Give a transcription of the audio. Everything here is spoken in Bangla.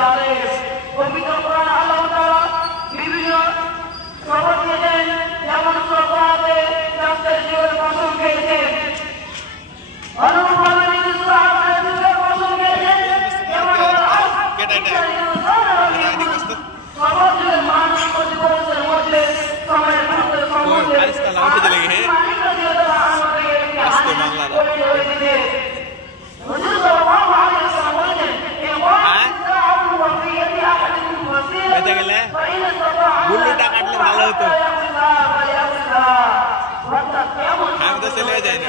পবিত্র কোরআন আল্লাহ তাআলা বিভিন্ন শপথ দিয়েছেন, যেমন সূরা কোরআনে রাসূলের জীবনের কসম খেয়েছেন, অনুরূপভাবে তিনি সূরা আল-ফাতিহার কসম খেয়েছেন, যেমন শপথ দিলেন মানুষ প্রতিবছরের মধ্যে সময়ের গুরুত্ব সম্বন্ধে গুল্লুটা কাটলে ভালো হতো, আমি তো চলে যাই না।